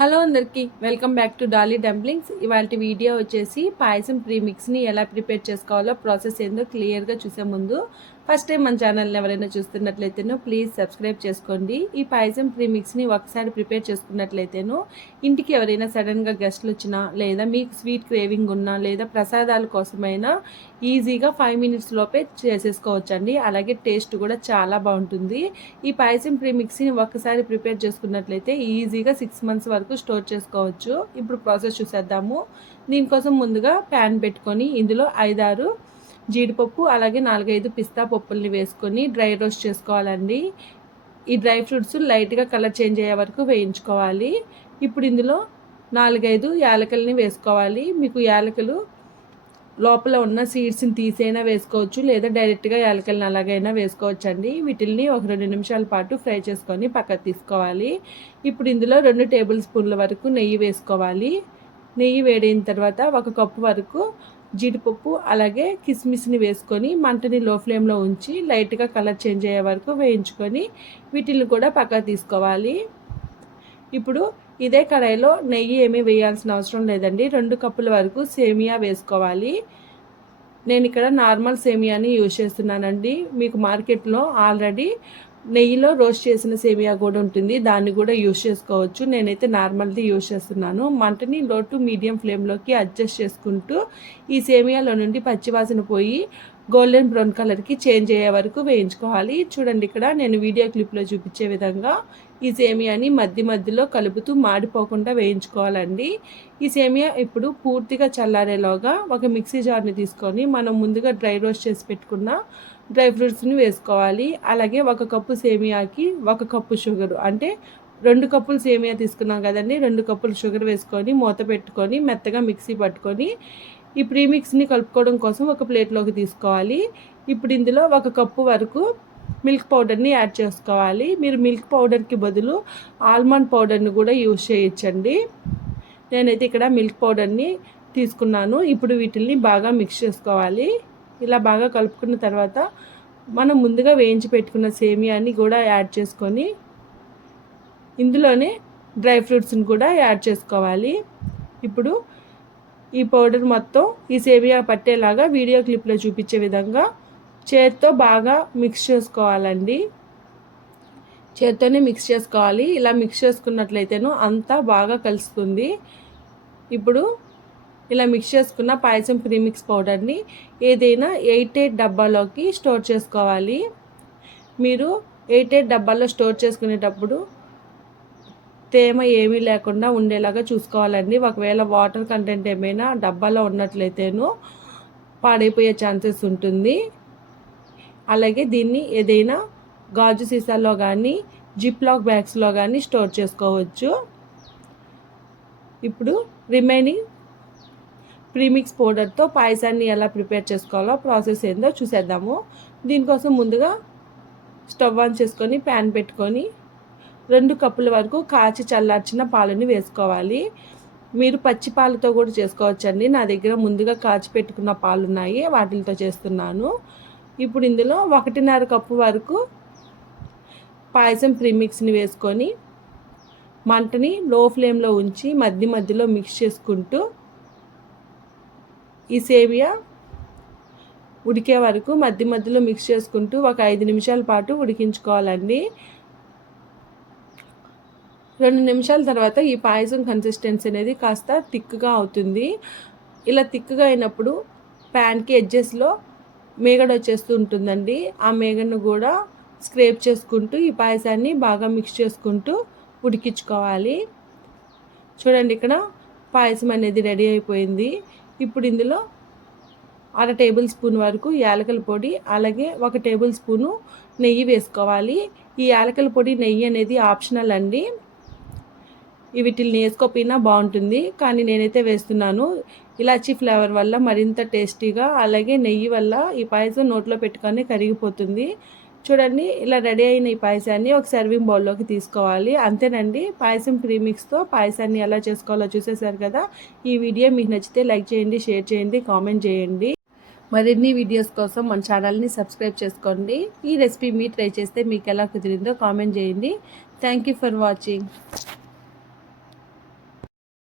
Hello అందరికీ welcome back to Dolly dumplings. ఇవాళ video వచ్చేసి పాయసం ప్రీమిక్స్ని ఎలా ప్రిపేర్ చేసుకోవాలో ప్రాసెస్ ఏందో క్లియర్గా చూసే ముందు ఫస్ట్ టైం మన ఛానల్ని ఎవరైనా చూస్తున్నట్లయితేనో ప్లీజ్ సబ్స్క్రైబ్ చేసుకోండి. ఈ పాయసం ప్రీమిక్స్ని ఒకసారి ప్రిపేర్ చేసుకున్నట్లయితేనో ఇంటికి ఎవరైనా సడన్గా గెస్ట్లు వచ్చినా లేదా మీకు స్వీట్ క్రేవింగ్ ఉన్నా లేదా ప్రసాదాల కోసమైనా ఈజీగా 5 minutes లోపే చేసేసుకోవచ్చండి. అలాగే టేస్ట్ కూడా చాలా బాగుంటుంది. ఈ పాయసం ప్రీమిక్స్ని ఒకసారి ప్రిపేర్ చేసుకున్నట్లయితే ఈజీగా 6 months వరకు స్టోర్ చేసుకోవచ్చు. ఇప్పుడు ప్రాసెస్ చూసేద్దాము. దీనికోసం ముందుగా ప్యాన్ పెట్టుకొని ఇందులో 5-6 జీడిపప్పు అలాగే 4-5 పిస్తా పప్పుల్ని వేసుకొని డ్రై రోస్ట్ చేసుకోవాలండి. ఈ డ్రై ఫ్రూట్స్ లైట్గా కలర్ చేంజ్ అయ్యే వరకు వేయించుకోవాలి. ఇప్పుడు ఇందులో 4-5 యాలకుల్ని వేసుకోవాలి. మీకు యాలకులు లోపల ఉన్న సీడ్స్ని తీసైనా వేసుకోవచ్చు లేదా డైరెక్ట్గా యాలకులను అలాగైనా వేసుకోవచ్చండి. వీటిల్ని ఒక 2 నిమిషాల పాటు ఫ్రై చేసుకొని పక్కకు తీసుకోవాలి. ఇప్పుడు ఇందులో 2 టేబుల్ స్పూన్ల వరకు నెయ్యి వేసుకోవాలి. నెయ్యి వేడైన తర్వాత 1 కప్పు వరకు జీడిపప్పు అలాగే కిస్మిస్ని వేసుకొని మంటని లో ఫ్లేమ్లో ఉంచి లైట్గా కలర్ చేంజ్ అయ్యే వరకు వేయించుకొని వీటిని కూడా పక్కకు తీసుకోవాలి. ఇప్పుడు ఇదే కడాయిలో నెయ్యి ఏమీ వేయాల్సిన అవసరం లేదండి. 2 కప్పుల వరకు సేమియా వేసుకోవాలి. నేను ఇక్కడ నార్మల్ సేమియాని యూజ్ చేస్తున్నానండి. మీకు మార్కెట్లో ఆల్రెడీ నెయ్యిలో రోస్ట్ చేసిన సేమియా కూడా ఉంటుంది, దాన్ని కూడా యూజ్ చేసుకోవచ్చు. నేనైతే నార్మల్ది యూజ్ చేస్తున్నాను. మంటని లో టు మీడియం ఫ్లేమ్లోకి అడ్జస్ట్ చేసుకుంటూ ఈ సేమియాలో నుండి పచ్చివాసన పోయి గోల్డెన్ బ్రౌన్ కలర్కి చేంజ్ అయ్యే వరకు వేయించుకోవాలి. చూడండి, ఇక్కడ నేను వీడియో క్లిప్లో చూపించే విధంగా ఈ సేమియాని మధ్యలో కలుపుతూ మాడిపోకుండా వేయించుకోవాలండి. ఈ సేమియా ఇప్పుడు పూర్తిగా చల్లారేలోగా ఒక మిక్సీ జార్ని తీసుకొని మనం ముందుగా డ్రై రోస్ట్ చేసి పెట్టుకున్న డ్రై ఫ్రూట్స్ని వేసుకోవాలి. అలాగే 1 కప్పు సేమియాకి 1 కప్పు షుగర్, అంటే 2 కప్పులు సేమియా తీసుకున్నాం కదండి, 2 కప్పులు షుగర్ వేసుకొని మూత పెట్టుకొని మెత్తగా మిక్సీ పట్టుకొని ఈ ప్రీమిక్స్ని కలుపుకోవడం కోసం ఒక ప్లేట్లోకి తీసుకోవాలి. ఇప్పుడు ఇందులో 1 కప్పు వరకు మిల్క్ పౌడర్ని యాడ్ చేసుకోవాలి. మీరు మిల్క్ పౌడర్కి బదులు ఆల్మండ్ పౌడర్ని కూడా యూజ్ చేయొచ్చండి. నేనైతే ఇక్కడ మిల్క్ పౌడర్ని తీసుకున్నాను. ఇప్పుడు వీటిల్ని బాగా మిక్స్ చేసుకోవాలి. ఇలా బాగా కలుపుకున్న తర్వాత మనం ముందుగా వేయించి పెట్టుకున్న సేమియాని కూడా యాడ్ చేసుకొని ఇందులోనే డ్రై ఫ్రూట్స్ని కూడా యాడ్ చేసుకోవాలి. ఇప్పుడు ఈ పౌడర్ మొత్తం ఈ సేమియా పట్టేలాగా వీడియో క్లిప్లో చూపించే విధంగా చేత్తో బాగా మిక్స్ చేసుకోవాలండి. చేత్తోనే మిక్స్ చేసుకోవాలి. ఇలా మిక్స్ చేసుకున్నట్లయితేనూ అంతా బాగా కలుస్తుంది. ఇప్పుడు ఇలా మిక్స్ చేసుకున్న పాయసం ప్రీమిక్స్ పౌడర్ని ఏదైనా 8-8 డబ్బాలోకి స్టోర్ చేసుకోవాలి. మీరు 8-8 డబ్బాల్లో స్టోర్ చేసుకునేటప్పుడు తేమ ఏమీ లేకుండా ఉండేలాగా చూసుకోవాలండి. ఒకవేళ వాటర్ కంటెంట్ ఏమైనా డబ్బాలో ఉన్నట్లయితేనూ పాడైపోయే ఛాన్సెస్ ఉంటుంది. అలాగే దీన్ని ఏదైనా గాజు సీసాల్లో కానీ జిప్లాక్ బ్యాగ్స్లో కానీ స్టోర్ చేసుకోవచ్చు. ఇప్పుడు రిమైనింగ్ ప్రీమిక్స్ పౌడర్తో పాయసాన్ని ఎలా ప్రిపేర్ చేసుకోవాలో ప్రాసెస్ ఏందో చూసేద్దాము. దీనికోసం ముందుగా స్టవ్ ఆన్ చేసుకొని ప్యాన్ పెట్టుకొని 2 కప్పుల వరకు కాచి చల్లార్చిన పాలని వేసుకోవాలి. మీరు పచ్చి పాలతో కూడా చేసుకోవచ్చండి. నా దగ్గర ముందుగా కాచి పెట్టుకున్న పాలు ఉన్నాయి, వాటితో చేస్తున్నాను. ఇప్పుడు ఇందులో 1.5 కప్పు వరకు పాయసం ప్రీమిక్స్ని వేసుకొని మంటని లో ఫ్లేమ్లో ఉంచి మధ్యలో మిక్స్ చేసుకుంటూ ఈ సేమియా ఉడికే వరకు మధ్యలో మిక్స్ చేసుకుంటూ ఒక 5 నిమిషాల పాటు ఉడికించుకోవాలండి. 2 నిమిషాల తర్వాత ఈ పాయసం కన్సిస్టెన్సీ అనేది కాస్త థిక్గా అవుతుంది. ఇలా థిక్గా అయినప్పుడు ప్యాన్కి ఎడ్జెస్లో మేగడ వచ్చేస్తూ ఉంటుందండి. ఆ మేగడను కూడా స్క్రేప్ చేసుకుంటూ ఈ పాయసాన్ని బాగా మిక్స్ చేసుకుంటూ ఉడికించుకోవాలి. చూడండి, ఇక్కడ పాయసం అనేది రెడీ అయిపోయింది. ఇప్పుడు ఇందులో 1/2 టేబుల్ స్పూన్ వరకు యాలకుల పొడి అలాగే 1 టేబుల్ స్పూను నెయ్యి వేసుకోవాలి. ఈ యాలకుల పొడి నెయ్యి అనేది ఆప్షనల్ అండి. వీటిని వేసుకోకపోయినా బాగుంటుంది, కానీ నేనైతే వేస్తున్నాను. ఇలాచీ ఫ్లేవర్ వల్ల మరింత టేస్టీగా, అలాగే నెయ్యి వల్ల ఈ పాయసం నోట్లో పెట్టుకొని కరిగిపోతుంది. చూడండి, ఇలా రెడీ అయిన ఈ పాయసాన్ని ఒక సర్వింగ్ బౌల్లోకి తీసుకోవాలి. అంతేనండి, పాయసం ప్రీమిక్స్తో పాయసాన్ని ఎలా చేసుకోవాలో చూసేశారు కదా. ఈ వీడియో మీకు నచ్చితే లైక్ చేయండి, షేర్ చేయండి, కామెంట్ చేయండి. మరిన్ని వీడియోస్ కోసం మన ఛానల్ని సబ్స్క్రైబ్ చేసుకోండి. ఈ రెసిపీ మీరు ట్రై చేస్తే మీకు ఎలా కుదిరిందో కామెంట్ చేయండి. Thank you for watching.